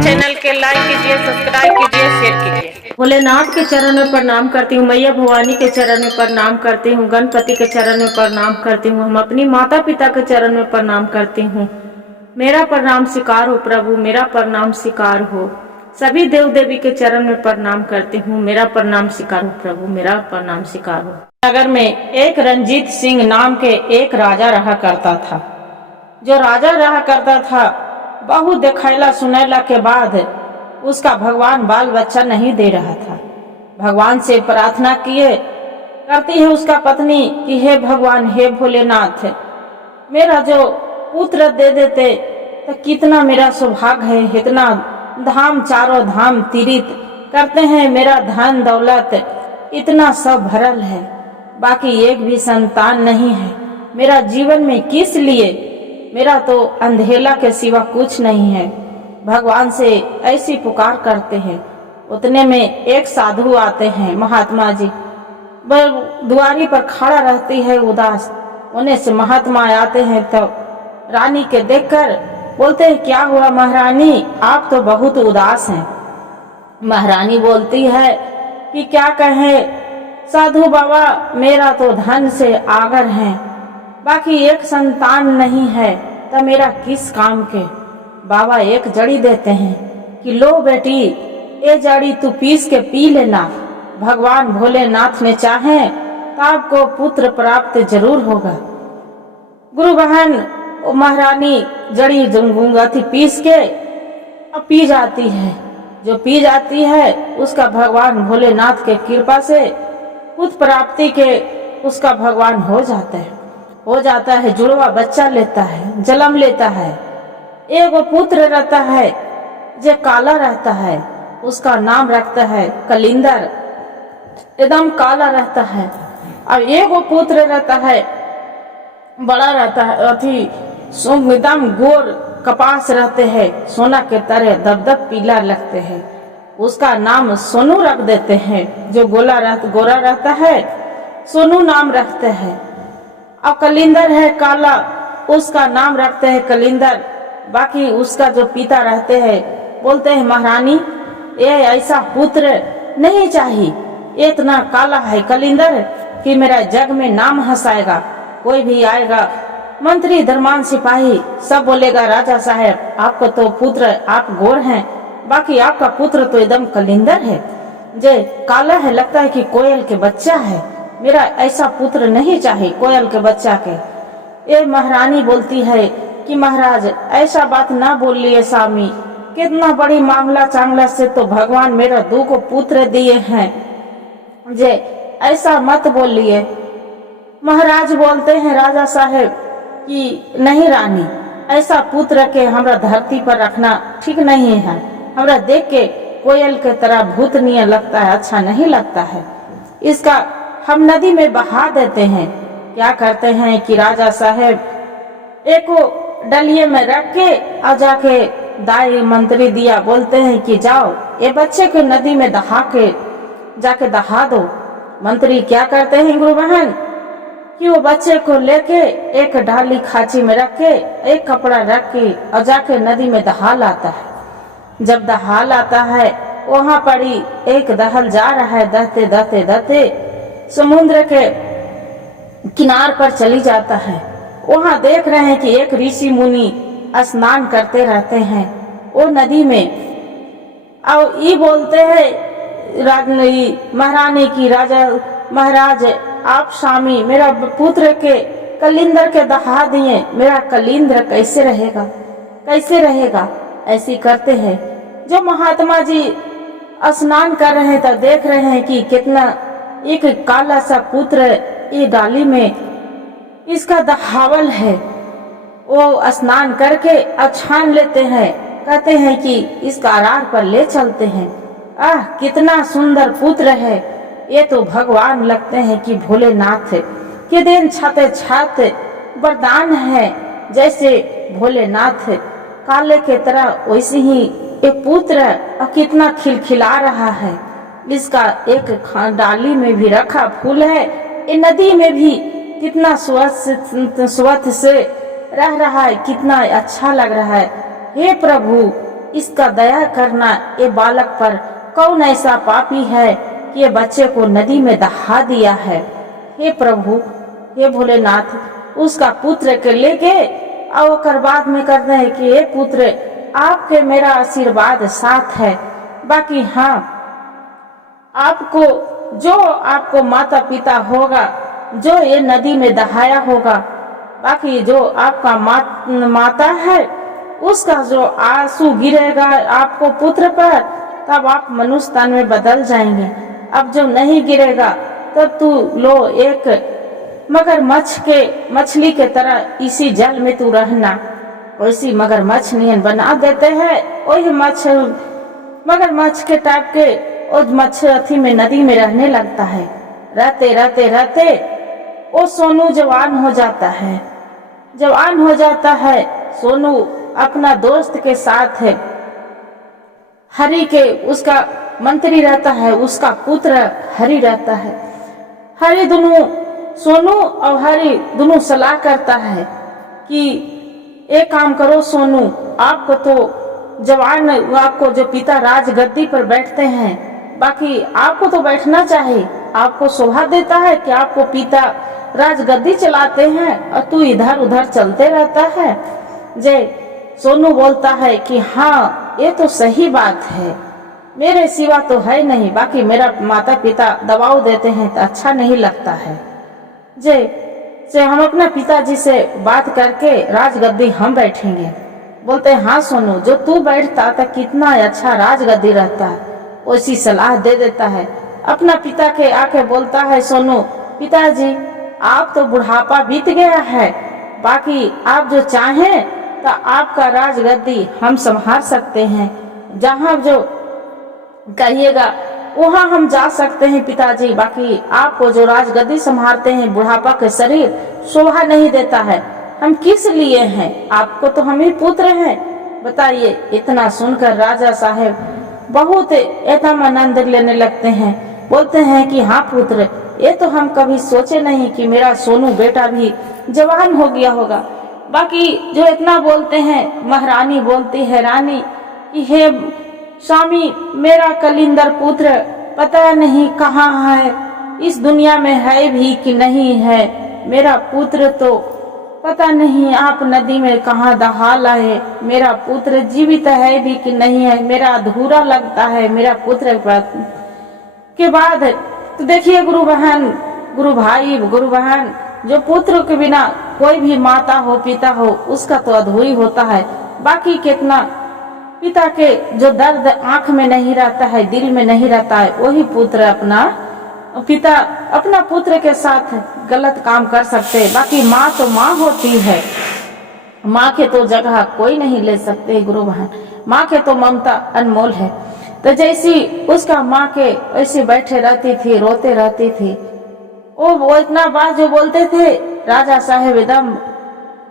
Channel के like कीजिए, subscribe कीजिए, शेयर कीजिए। भोलेनाथ के चरण में प्रणाम करती हूँ, मैया भवानी के चरण में प्रणाम करती हूँ, गणपति के चरण में प्रणाम करती हूँ, हम अपनी माता पिता के चरण में प्रणाम करती हूँ। मेरा प्रणाम स्वीकार हो प्रभु, मेरा प्रणाम स्वीकार हो। सभी देव देवी के चरण में प्रणाम करती हूँ, मेरा प्रणाम स्वीकार हो प्रभु, मेरा प्रणाम स्वीकार हो। नगर में एक रंजीत सिंह नाम के एक राजा रहा करता था। जो राजा रहा करता था, बहुत देखैला सुनैला के बाद उसका भगवान बाल बच्चा नहीं दे रहा था। भगवान से प्रार्थना किए करती है उसका पत्नी कि हे भगवान, हे भोलेनाथ, मेरा जो पुत्र दे देते तो कितना मेरा सौभाग्य है। इतना धाम, चारों धाम तीर्थ करते हैं, मेरा धन दौलत इतना सब भरल है, बाकी एक भी संतान नहीं है। मेरा जीवन में किस लिए, मेरा तो अंधेला के सिवा कुछ नहीं है। भगवान से ऐसी पुकार करते हैं। उतने में एक साधु आते हैं, महात्मा जी। वह दुआरी पर खड़ा रहती है उदास। उन्हें से महात्मा आते हैं तो रानी के देखकर बोलते हैं, क्या हुआ महारानी, आप तो बहुत उदास हैं। महारानी बोलती है कि क्या कहें साधु बाबा, मेरा तो धन से आगर है, बाकी एक संतान नहीं है, तो मेरा किस काम के। बाबा एक जड़ी देते हैं कि लो बेटी, ये जड़ी तू पीस के पी लेना। भगवान भोलेनाथ ने चाहे तो आपको पुत्र प्राप्त जरूर होगा। गुरु बहन महारानी जड़ी गुंगाथी पीस के अब पी जाती है। जो पी जाती है उसका भगवान भोलेनाथ के कृपा से पुत्र प्राप्ति के उसका भगवान हो जाता है। जुड़वा बच्चा लेता है, जन्म लेता है। एक पुत्र रहता है जो काला रहता है, उसका नाम रखता है कलिंदर, एकदम काला रहता है। और एक पुत्र रहता है, बड़ा रहता है, अथी एकदम गोर कपास रहते हैं, सोना के तरह दबदब पीला लगते हैं। उसका नाम सोनू रख देते हैं। जो गोरा रहता है, सोनू नाम रखते हैं। और कलिंदर है काला, उसका नाम रखते हैं कलिंदर। बाकी उसका जो पिता रहते हैं बोलते हैं, महारानी ये ऐसा पुत्र नहीं चाहिए, इतना काला है कलिंदर कि मेरा जग में नाम हंसाएगा। कोई भी आएगा, मंत्री धर्मान सिपाही सब बोलेगा, राजा साहब आपको तो पुत्र, आप गोर हैं, बाकी आपका पुत्र तो एकदम कलिंदर है, जो काला है, लगता है कि कोयल के बच्चा है। मेरा ऐसा पुत्र नहीं चाहिए, कोयल के बच्चा के। ये महारानी बोलती है कि महाराज ऐसा बात ना बोलिए स्वामी, कितना बड़ी मांगला चांगला से तो भगवान मेरा 2 को पुत्र दिए हैं, जे ऐसा मत बोलिए। महाराज बोलते हैं राजा साहब कि नहीं रानी, ऐसा पुत्र के हमरा धरती पर रखना ठीक नहीं है। हमरा देख के कोयल के तरह भूतनीय लगता है, अच्छा नहीं लगता है। इसका हम नदी में बहा देते हैं। क्या करते हैं कि राजा साहब एक डलिए में रख के और जाके दाई मंत्री दिया, बोलते हैं कि जाओ ये बच्चे को नदी में जाके दहा दो। मंत्री क्या करते हैं गुरु बहन कि वो बच्चे को लेके एक डाली खाची में रख के, एक कपड़ा रख के और जाके नदी में दहा लाता है। जब दहा लाता है, वहां पड़ी एक दहल जा रहा है, दहते दहते दहते समुद्र के किनार पर चली जाता है। वहां देख रहे हैं कि एक ऋषि मुनि स्नान करते रहते हैं वो नदी में। और ये बोलते हैं महारानी की, राजा महाराज आप स्वामी मेरा पुत्र के कलिंदर के दहा दिए, मेरा कलिंदर कैसे रहेगा। ऐसी करते हैं। जो महात्मा जी स्नान कर रहे हैं तो देख रहे हैं कि कितना एक काला सा पुत्र ये डाली में इसका दहावल है। वो स्नान करके छान लेते हैं, कहते हैं कि इसका आरार पर ले चलते हैं। कितना सुंदर पुत्र है, ये तो भगवान लगते हैं कि भोलेनाथ के दिन छाते वरदान है। जैसे भोलेनाथ काले के तरह वैसे ही एक पुत्र कितना खिलखिला रहा है। इसका एक डाली में भी रखा फूल है, ये नदी में भी कितना स्वच्छ से रह रहा है, कितना अच्छा लग रहा है। हे प्रभु, इसका दया करना ये बालक पर। कौन ऐसा पापी है कि ये बच्चे को नदी में दहा दिया है। हे प्रभु, हे भोलेनाथ, उसका पुत्र के लेके और ओकर बाद में करते हैं कि हे पुत्र, आपके मेरा आशीर्वाद साथ है। बाकी हाँ, आपको जो आपको माता पिता होगा, जो ये नदी में दहाया होगा, बाकी जो आपका माता है उसका जो आंसू गिरेगा आपको पुत्र पर, तब आप मनुष्य तन में बदल जाएंगे। अब जो नहीं गिरेगा तब तू लो एक मछली के तरह इसी जल में तू रहना। वैसी मगरमच्छ नहीं बना देते हैं। वही मगरमच्छ के टाइप के उस मच्छी में नदी में रहने लगता है। रहते रहते रहते वो सोनू जवान हो जाता है। जवान हो जाता है सोनू अपना दोस्त के साथ है, हरि के उसका मंत्री रहता है, उसका पुत्र हरि रहता है। हरि दोनों, सोनू और हरि दोनों सलाह करता है कि एक काम करो सोनू, आपको तो जवान, आपको जो पिता राज गद्दी पर बैठते हैं, बाकी आपको तो बैठना चाहिए। आपको शोभा देता है कि आपको पिता राज गद्दी चलाते हैं और तू इधर उधर चलते रहता है। जय सोनू बोलता है कि हाँ, ये तो सही बात है, मेरे सिवा तो है नहीं, बाकी मेरा माता पिता दबाव देते हैं तो अच्छा नहीं लगता है। जय हम अपना पिताजी से बात करके राजगद्दी हम बैठेंगे। बोलते हैं हाँ सोनू, जो तू बैठता था कितना अच्छा राजगद्दी रहता है। वैसी सलाह दे देता है। अपना पिता के आके बोलता है सोनू, पिताजी आप तो बुढ़ापा बीत गया है, बाकी आप जो चाहें तो आपका राजगद्दी हम संभाल सकते हैं। जहाँ जो कहिएगा वहाँ हम जा सकते हैं पिताजी, बाकी आपको जो राजगद्दी संभालते हैं, बुढ़ापा के शरीर शोभा नहीं देता है। हम किस लिए हैं? आपको तो हम ही पुत्र हैं। बताइए। इतना सुनकर राजा साहेब बहुत एकदम आनंद लेने लगते हैं। बोलते हैं कि हाँ पुत्र, ये तो हम कभी सोचे नहीं कि मेरा सोनू बेटा भी जवान हो गया होगा। बाकी जो इतना बोलते हैं, महारानी बोलती है रानी कि हे स्वामी, मेरा कलिंदर पुत्र पता नहीं कहाँ है, इस दुनिया में है भी कि नहीं है। मेरा पुत्र तो पता नहीं आप नदी में कहाँ दहा लाए। मेरा पुत्र जीवित है भी कि नहीं है, मेरा अधूरा लगता है मेरा पुत्र के बाद। तो देखिए गुरु बहन, गुरु भाई, गुरु बहन, जो पुत्र के बिना कोई भी माता हो पिता हो उसका तो अधूरी होता है। बाकी कितना पिता के जो दर्द आंख में नहीं रहता है, दिल में नहीं रहता है, वही पुत्र अपना पुत्र के साथ गलत काम कर सकते हैं। बाकी माँ तो माँ होती है, माँ के तो जगह कोई नहीं ले सकते गुरु बहन। माँ के तो ममता अनमोल है। तो जैसी उसका माँ के ऐसे बैठे रहती थी, रोते रहती थी। वो इतना बात जो बोलते थे, राजा साहेब एकदम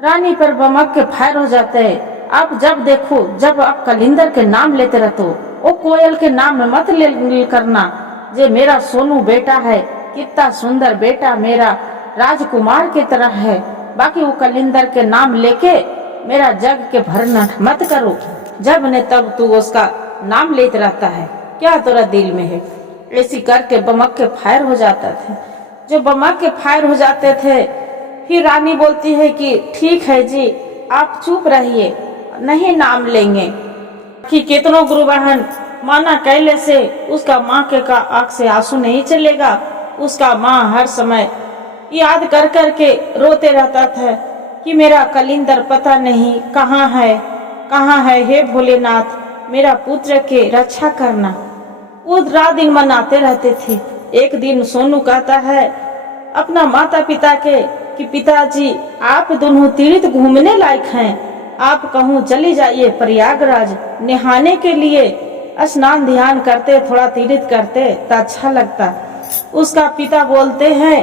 रानी पर बमक के फायर हो जाते हैं। अब जब देखो, जब आप कलिंदर के नाम लेते रहते हो, वो कोयल के नाम में मत ले करना। जे मेरा सोनू बेटा है, कितना सुंदर बेटा मेरा, राजकुमार की तरह है। बाकी वो कलिंदर के नाम लेके मेरा जग के भरना मत करो। जब ने तब तू उसका नाम लेते रहता है, क्या तेरा दिल में है? ऐसी करके बमक के फायर हो जाता थे। जो बमक के फायर हो जाते थे, फिर रानी बोलती है कि ठीक है जी, आप चुप रहिए, नहीं नाम लेंगे। कि कितनों गुरु बहन माना कहले से उसका माँ के का आंख से आंसू नहीं चलेगा। उसका माँ हर समय याद कर कर के रोते रहता था कि मेरा कलिंदर पता नहीं कहाँ है। हे भोलेनाथ, मेरा पुत्र के रक्षा करना। वो रात दिन मनाते रहते थे। एक दिन सोनू कहता है अपना माता पिता के कि पिताजी, आप दोनों तीर्थ घूमने लायक हैं, आप कहूँ चली जाइए प्रयागराज नहाने के लिए, स्नान ध्यान करते, थोड़ा तीर्थ करते तो अच्छा लगता। उसका पिता बोलते हैं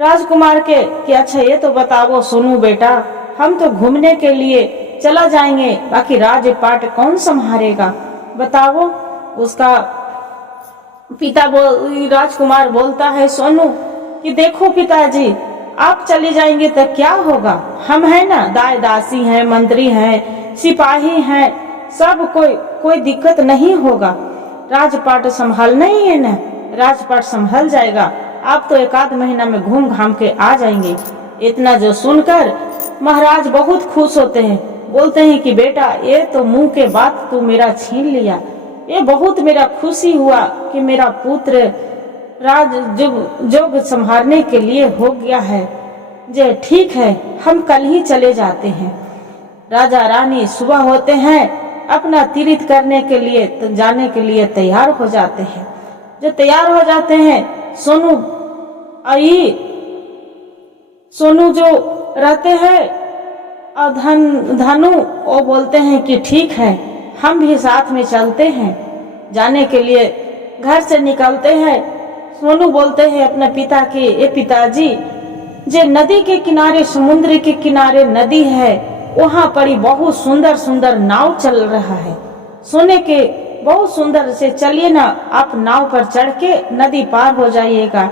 राजकुमार के कि अच्छा ये तो बताओ सोनू बेटा, हम तो घूमने के लिए चला जाएंगे, बाकी राजपाट कौन संभालेगा बताओ। उसका पिता राजकुमार बोलता है सोनू कि देखो पिताजी, आप चले जाएंगे तो क्या होगा? हम हैं ना, दाई दासी हैं, मंत्री हैं, सिपाही हैं, सब कोई दिक्कत नहीं होगा। राजपाट संभालना ही है ना, राजपाट संभल जाएगा। आप तो एक आध महीना में घूम घाम के आ जाएंगे। इतना जो सुनकर महाराज बहुत खुश होते हैं, बोलते हैं कि बेटा ये तो मुंह के बात तू मेरा छीन लिया। ये बहुत मेरा खुशी हुआ कि मेरा पुत्र राज जोग संभालने के लिए हो गया है। जे ठीक है, हम कल ही चले जाते हैं। राजा रानी सुबह होते हैं अपना तीर्थ करने के लिए जाने के लिए तैयार हो जाते हैं। जो तैयार हो जाते हैं, सोनू जो रहते हैं और धनु वो बोलते हैं कि ठीक है, हम भी साथ में चलते हैं। जाने के लिए घर से निकलते हैं। सोनू बोलते हैं अपने पिता के, ये पिताजी, जे नदी के किनारे, समुद्र के किनारे नदी है, वहाँ पर ही बहुत सुंदर सुंदर नाव चल रहा है। सोने के बहुत सुंदर से, चलिए ना आप नाव पर चढ़ के नदी पार हो जाइएगा।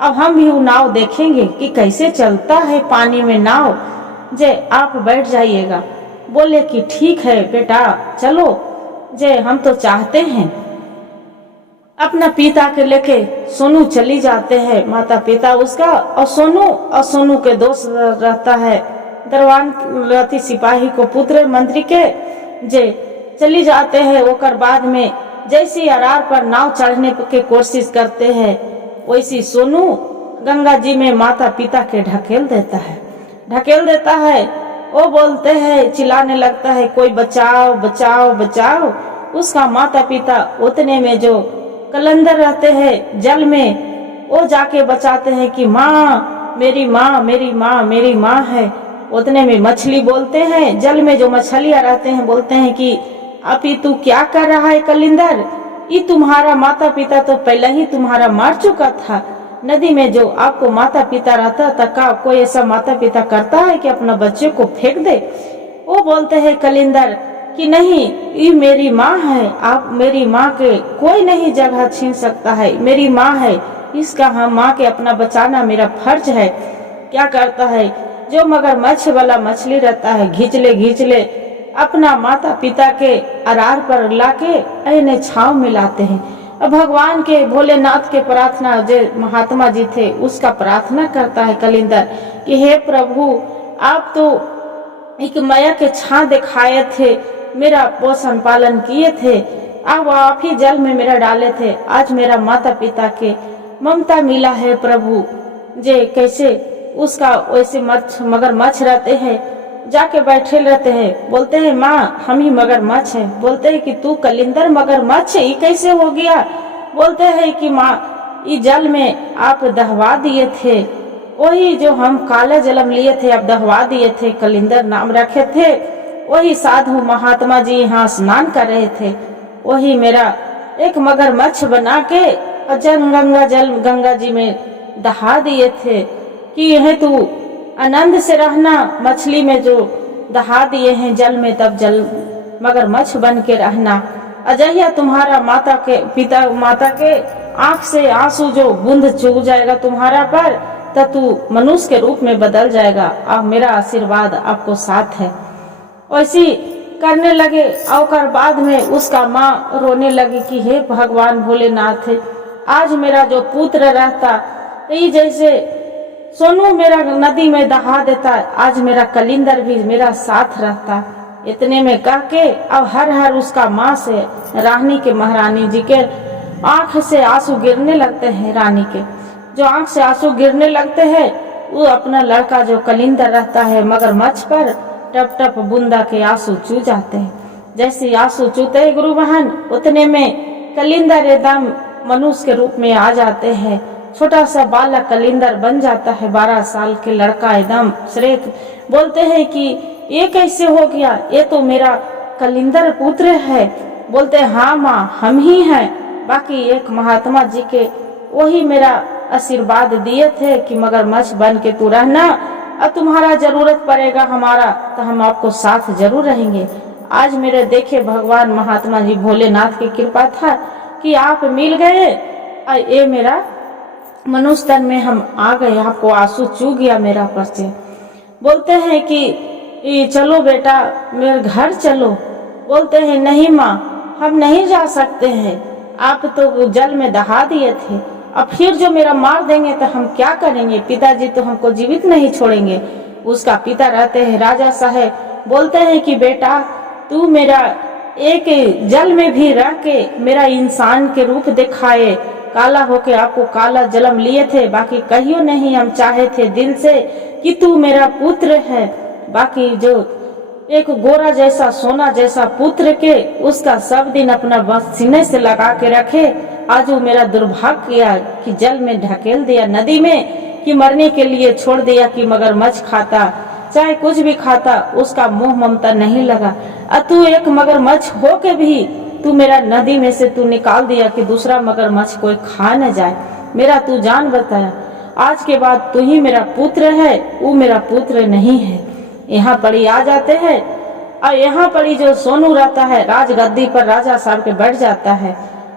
अब हम भी वो नाव देखेंगे कि कैसे चलता है पानी में नाव, जे आप बैठ जाइएगा। बोले कि ठीक है बेटा चलो, जे हम तो चाहते हैं। अपना पिता के लेके सोनू चली जाते हैं, माता पिता उसका और सोनू के दोस्त रहता है दरवान रहती सिपाही को पुत्र मंत्री के, जे चली जाते हैं। ओकर बाद में जैसी अरार पर नाव चढ़ने के कोशिश करते हैं, वैसी सोनू गंगा जी में माता पिता के ढकेल देता है। वो बोलते हैं, चिल्लाने लगता है, कोई बचाओ बचाओ बचाओ। उसका माता पिता उतने में जो कलंदर रहते हैं जल में, वो जाके बचाते हैं कि माँ मेरी माँ मेरी माँ मेरी माँ है। उतने में मछली बोलते हैं, जल में जो मछलियाँ रहते हैं बोलते हैं कि अभी तू क्या कर रहा है कलिंदर, ये तुम्हारा माता पिता तो पहले ही तुम्हारा मार चुका था। नदी में जो आपको माता पिता रहता था, का कोई ऐसा माता पिता करता है कि अपना बच्चे को फेंक दे? वो बोलते हैं कलिंदर कि नहीं, ये मेरी माँ है, आप मेरी माँ के कोई नहीं जगह छीन सकता है, मेरी माँ है, इसका हम माँ के अपना बचाना मेरा फर्ज है। क्या करता है, जो मगरमच्छ वाला मछली रहता है, घींच ले अपना माता पिता के अरार पर लाके इन्हें छाव में लाते हैं। अब भगवान के भोलेनाथ के प्रार्थना, जो महात्मा जी थे उसका प्रार्थना करता है कलिंदर कि हे प्रभु, आप तो एक माया के छां दिखाए थे, मेरा पोषण पालन किए थे, अब आप ही जल में मेरा डाले थे। आज मेरा माता पिता के ममता मिला है प्रभु। जे कैसे उसका वैसे मगरमच्छ रहते हैं, जाके बैठे रहते हैं, बोलते हैं माँ हम ही मगरमच्छ है। बोलते हैं कि तू कलिंदर मगरमच्छ ये कैसे हो गया? बोलते हैं कि माँ ये जल में आप दहवा दिए थे, वही जो हम काला जलम लिए थे आप दहवा दिए थे, कलिंदर नाम रखे थे। वही साधु महात्मा जी यहाँ स्नान कर रहे थे, वही मेरा एक मगरमच्छ बना के गंगा जी में दहा दिए थे कि यह तू आनंद से रहना। मछली में जो दहा दिए हैं जल में, तब जल मगरमच्छ बन के रहना। अजहिया तुम्हारा माता के आंख से आंसू जो बूंद चूक जाएगा तुम्हारा पर, तब तू मनुष्य के रूप में बदल जाएगा। अब मेरा आशीर्वाद आपको साथ है। ऐसी करने लगे। और बाद में उसका माँ रोने लगी कि हे भगवान भोलेनाथ, आज मेरा जो पुत्र रहता, ये जैसे सोनू मेरा नदी में दहा देता, आज मेरा कलिंदर भी मेरा साथ रहता। इतने में कह के अब हर उसका माँ से रानी के, महारानी जी के आंख से आंसू गिरने लगते हैं। रानी के जो आंख से आंसू गिरने लगते हैं, वो अपना लड़का जो कलिंदर रहता है मगरमच्छ पर टप टप बूंदा के आंसू चू जाते हैं। जैसे आंसू चूते हैं गुरु बहन, उतने में कलिंदर एकदम मनुष्य के रूप में आ जाते हैं। छोटा सा बालक कलिंदर बन जाता है, 12 साल के लड़का एकदम श्रेक। बोलते हैं कि ये कैसे हो गया, ये तो मेरा कलिंदर पुत्र है। बोलते हैं हाँ माँ हम ही हैं, बाकी एक महात्मा जी के वही मेरा आशीर्वाद दिए थे कि मगरमच्छ बन के तू रहना, और तुम्हारा जरूरत पड़ेगा हमारा तो हम आपको साथ जरूर रहेंगे। आज मेरे देखे भगवान महात्मा जी भोलेनाथ की कृपा था कि आप मिल गए, और ये मेरा मनुष्य तन में हम आ गए, आपको आंसू चू गया मेरा पर से। बोलते हैं कि चलो बेटा मेरे घर चलो। बोलते हैं नहीं माँ, हम नहीं जा सकते हैं, आप तो जल में दहा दिए थे, अब फिर जो मेरा मार देंगे तो हम क्या करेंगे, पिताजी तो हमको जीवित नहीं छोड़ेंगे। उसका पिता रहते हैं राजा साहेब, बोलते हैं कि बेटा तू मेरा एक जल में भी रह के मेरा इंसान के रूप दिखाए, काला होके आपको काला जन्म लिए थे, बाकी कहियो नहीं हम चाहे थे दिल से कि तू मेरा पुत्र है। बाकी जो एक गोरा जैसा सोना जैसा पुत्र के उसका सब दिन अपना बस सीने से लगा के रखे, आज वो मेरा दुर्भाग्य किया कि जल में ढकेल दिया, नदी में कि मरने के लिए छोड़ दिया कि मगरमच्छ खाता, चाहे कुछ भी खाता, उसका मोह ममता नहीं लगा। तू एक मगरमच्छ हो के भी तू मेरा नदी में से तू निकाल दिया कि दूसरा मगरमच्छ कोई खा न जाए। मेरा तू जान बताया, आज के बाद तू ही मेरा पुत्र है, वो मेरा पुत्र नहीं है। यहाँ पड़ी आ जाते हैं और यहाँ पड़ी जो सोनू रहता है राजगद्दी पर राजा साहब के बैठ जाता है,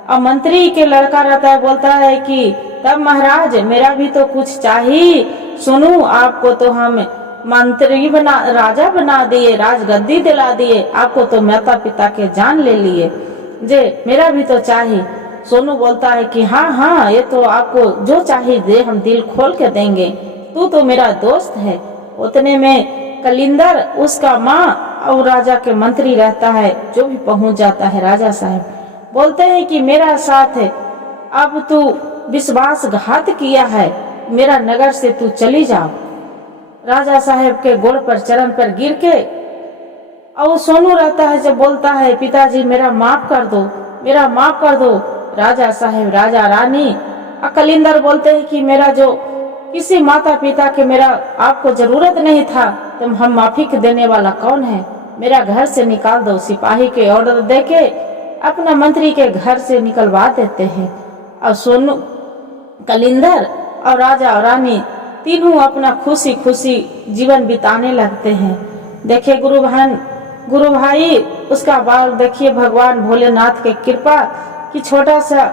और मंत्री के लड़का रहता है, बोलता है कि तब महाराज मेरा भी तो कुछ चाहिए, सोनू आपको तो हम मंत्री बना राजा बना दिए, राजगद्दी दिला दिए, आपको तो माता पिता के जान ले लिए, जे मेरा भी तो चाहिए। सोनू बोलता है कि हाँ हाँ ये तो आपको जो चाहिए दे, हम दिल खोल के देंगे, तू तो मेरा दोस्त है। उतने में कलिंदर उसका माँ और राजा के मंत्री रहता है जो भी पहुंच जाता है। राजा साहब बोलते हैं कि मेरा साथ है, अब तू विश्वासघात किया है, मेरा नगर से तू चली जाओ। राजा साहब के गोड़ पर चरण पर गिर के और सोनू रहता है जब बोलता है पिताजी मेरा माफ कर दो, मेरा माफ कर दो। राजा साहब राजा रानी कलिंदर बोलते हैं कि मेरा जो किसी माता पिता के मेरा आपको जरूरत नहीं था, तुम हम माफी देने वाला कौन है, मेरा घर से निकाल दो। सिपाही के ऑर्डर देके अपना मंत्री के घर से निकलवा देते हैं और सोनू कलिंदर और राजा और रानी तीनों अपना खुशी खुशी जीवन बिताने लगते हैं। देखिए गुरु भाई उसका बाल देखिए, भगवान भोलेनाथ के कृपा कि छोटा सा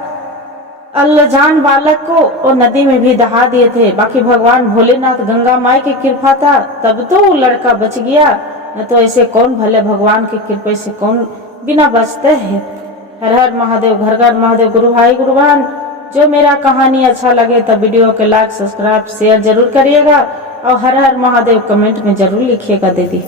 अनजान बालक को वो नदी में भी दहा दिए थे, बाकी भगवान भोलेनाथ गंगा माई की कृपा था तब तो वो लड़का बच गया, न तो ऐसे कौन भले भगवान की कृपा से कौन बिना बचते हैं। हर हर महादेव, घर घर महादेव। गुरु भाई गुरु बहन, जो मेरा कहानी अच्छा लगे तो वीडियो के लाइक सब्सक्राइब शेयर जरूर करिएगा और हर हर महादेव कमेंट में जरूर लिखिएगा दीदी।